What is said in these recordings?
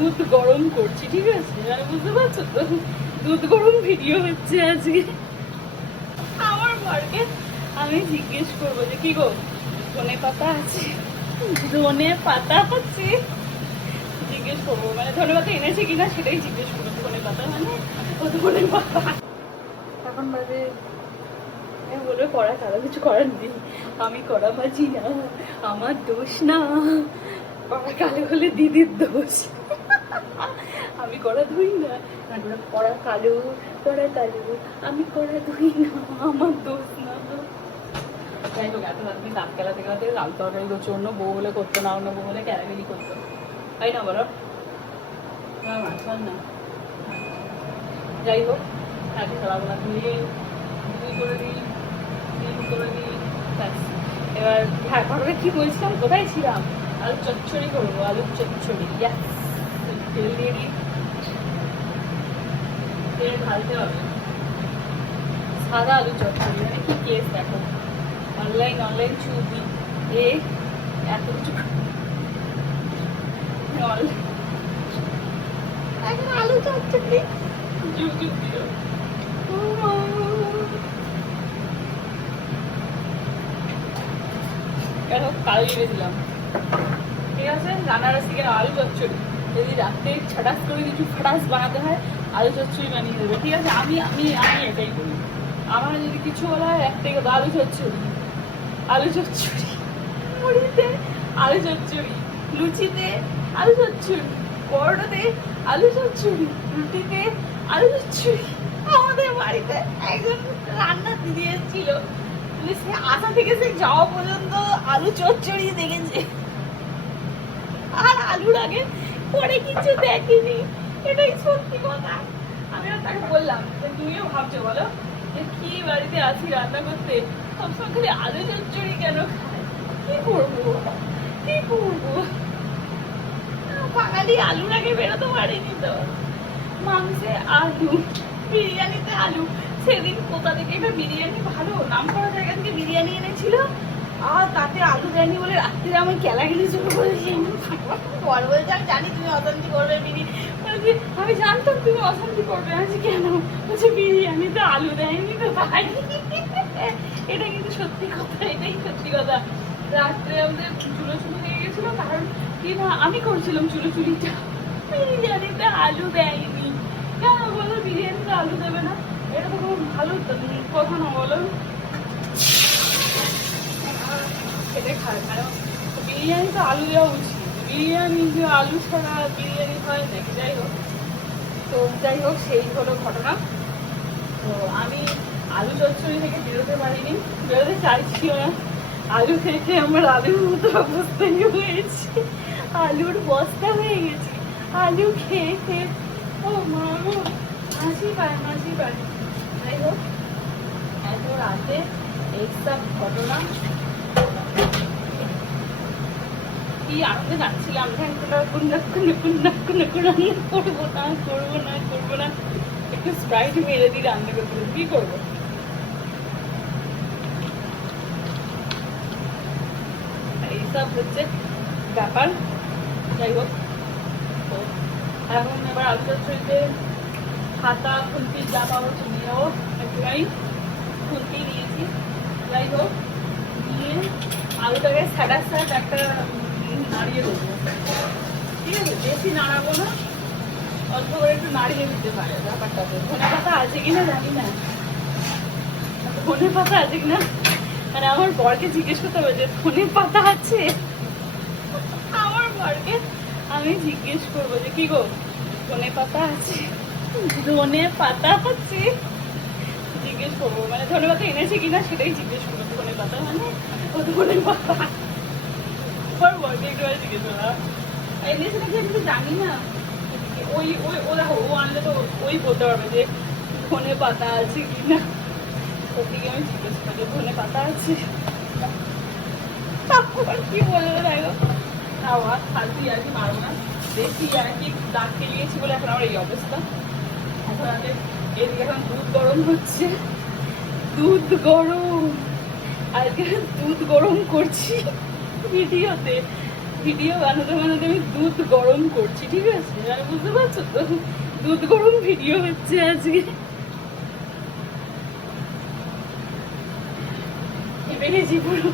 দুধ গরম করছি, ঠিক আছে? মানে বুঝতে পারছো তো, দুধ গরম ভিডিও হচ্ছে আজকে। আমার বরকে আমি জিজ্ঞেস করবো যে কি গো ধনে পাতা আছে, ধনে পাতা আছে, জিজ্ঞেস করবো মানে ধনে পাতা এনেছে কিনা সেটাই জিজ্ঞেস করবো। ধনে পাতা মানে ও ধনে পাতা। এখন বাজে বলবে করা কারো কিছু করার নেই, আমি করা মাঝি না, আমার দোষ না, করা কালো হলে দিদির দোষ, আমি করা ধুই না, করা কালো, করা কালো, আমি করা ধুই না, আমার দোষ না। যাই হোক এত রাত দাঁত খেলাতে খেলাতে লাল তরকারি করছো, অন্য বউ হলে করতো না, অন্য বউ হলে ক্যারামেলি করতো, তাই না বলো? না যাই হোক আগে খেলাধুলা ধুয়ে করে দিই করে দিই। এবার হ্যাঁ ঘটনা কি বলছিলাম, কোথায় ছিলাম? আলু চচ্চড়ি করবো, আলুর চচ্চড়ি। তেল দিয়ে দিই, তেল ঢালতে হবে। সাদা আলু চচ্চড়ি মানে কি কেস দেখো, অনলাইন ছবি এ এত কিছু আলু চচ্চড়ি যুগ যুগ দিও। কালো জিরে দিলাম, ঠিক আছে? রান্নার চিকেন আলু চচ্চড়ি যদি রাত্রে ছাটাস করে কিছু ফটাস বানাতে হয়, আলু চচ্চড়ি বানিয়ে দেবে, ঠিক আছে? আমি আমি আমি এটাই করি। আমার যদি কিছু বলা হয় একটাই কথা, আলু চচ্চড়ি, আলু চচ্চড়ি, মুড়িতে আলু চচ্চড়ি, লুচিতে আলু চচ্চড়ি, পরোটাতে আলু চচ্চড়ি, রুটিতে আলু চচ্চড়ি। আমাদের বাড়িতে একজন রান্না দিদি এসেছিল, সে আসা থেকে সে যাওয়া পর্যন্ত আলু চচ্চড়ি দেখেছে, আর আলুর আগে পরে কিছু দেখেনি। এটাই সত্যি কথা। আমি তাকে বললাম যে তুমিও ভাবছো বলো যে কি বাড়িতে আছি রান্না করতে, সবসময় খালি আলু চচ্চড়ি কেন খায়? কি করবো কি করবো, বাঙালি আলুর আগে বেরোতে পারেনি তো। মাংসে আলু, বিরিয়ানিতে আলু। সেদিন কোথা থেকে একটা বিরিয়ানি, ভালো নাম করা জায়গা থেকে বিরিয়ানি এনেছিল, আর তাতে আলু দেয়নি বলে রাত্রে আমি কেলাগিলি শুরু করেছি। বল বলছে আমি জানি তুমি অশান্তি করবে বিরিয়ানি, আমি জানতাম তুমি অশান্তি করবে। আজ কেন বলছে বিরিয়ানিতে আলু দেয়নি তো তাই। এটা কিন্তু সত্যি কথা, এটাই সত্যি কথা। রাত্রে আমাদের চুলোচুলি হয়ে গেছিল, কারণ কি না আমি করছিলাম চুলোচুলিটা, বিরিয়ানিতে আলু দেয়নি কেন বলো? বিরিয়ানিতে আলু দেবে না, এটা তো খুব ভালো কথা না বলো? খেতে খায় কারণ বিরিয়ানি তো আলু দেওয়া উচিত, বিরিয়ানি যে আলু ছাড়া বিরিয়ানি হয় নাকি? যাই হোক সেই হলো ঘটনা। তো আমি আলু চচ্চড়ি থেকে বেরোতে চাইছিও না। আলু থেকে আমার আলুর মতো অবস্থাই হয়েছে, আলুর বস্তা হয়ে গেছে আলু খেয়ে খেয়ে। ও মা হাসি পায়। যাই হোক এত রাতে এইসব ঘটনা, কি আনন্দে যাচ্ছিলাম, করবো না, একটু স্প্রাইট মেরে দিই রান্না করতে, কি করবো? এইসব হচ্ছে ব্যাপার। যাই হোক তো এখন এবার আলু চচ্চড়িতে খাতা খুন্তি যা পাবো নিয়ে যাবো, একটুখানি খুন্তি নিয়েছি। যাই হোক নিয়ে আলুটাকে স্যাটার একটা নাড়িয়ে দেবো, ঠিক আছে? বেশি নাড়াবো না, অল্প করে একটু নাড়িয়ে দিতে পারে ব্যাপারটাতে। ধনে পাতা আছে কিনা জানি না, ধনে পাতা আছে কিনা মানে আমার বরকে জিজ্ঞেস করতে হবে যে ধনে পাতা আছে। আমার বরকে আমি জিজ্ঞেস করবো যে কি গো ধনে পাতা আছে, ধনে পাতা আছে, জিজ্ঞেস করবো মানে ধনে পাতা এনেছে কিনা সেটাই জিজ্ঞেস করবো। ধনে পাতা মানে ও ধনে পাতা, আমার বরকে একটু জিজ্ঞেস করলাম এনেছে নাকি আমি তো জানি না। ওই ওই ও দেখো ও আনলে তো ওই বলতে পারবে যে ধনে পাতা আছে কিনা। ওদিকে আমি জিজ্ঞেস করি ধনে পাতা আছে, কি বলবে দেখো। আওয়াজ ফালতু আর কি মারবো না, বেশি আর কি দাঁত খেয়ে গেছি বলে এখন আমার এই অবস্থা। এখন এদিকে এখন দুধ গরম হচ্ছে, দুধ গরম, আজকে দুধ গরম করছি ভিডিওতে। ভিডিও বানাতে বানাতে আমি দুধ গরম করছি, ঠিক আছে? আর বুঝতে পারছো তো, দুধ গরম ভিডিও হচ্ছে আজকে। খেপে গেছি পুরো।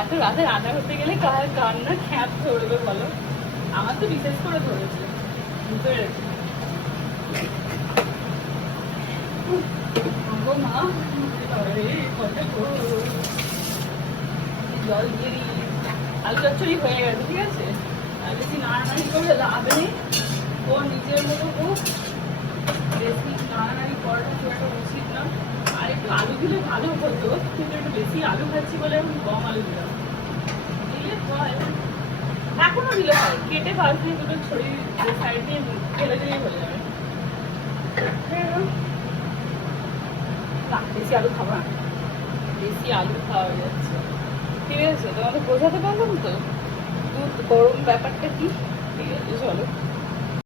এত রাতে রান্না করতে গেলে কার কান্না খ্যাপ ধরবে বলো? আমার তো বিশেষ করে ধরেছে, বুঝতে পেরেছি। মা জল দিয়ে দিই, আলু চচ্চড়ি হয়ে গেছে, ঠিক আছে? আর বেশি নাড়ানাড়ি করে লাভ নেই, ও নিজের মতো হোক, বেশি নাড়ানাড়ি করাটা খুব একটা উচিত না। আর একটু আলু দিলে ভালো হতো, কিন্তু একটু বেশি আলু খাচ্ছি বলে এখন কম আলু দিলাম। দিলে হয়, এখনো দিলে হয়, কেটে ফার্স্ট দিয়ে দুটো ছড়িয়ে সাইড দিয়ে ফেলে দিলেই হয়ে যাবে। না, বেশি আলু খাবো না, বেশি আলু খাওয়া যাচ্ছে, ঠিক আছে? তোমাদের বোঝাতে পারলাম তো দুধ গরম ব্যাপারটা কি? ঠিক আছে, চলো।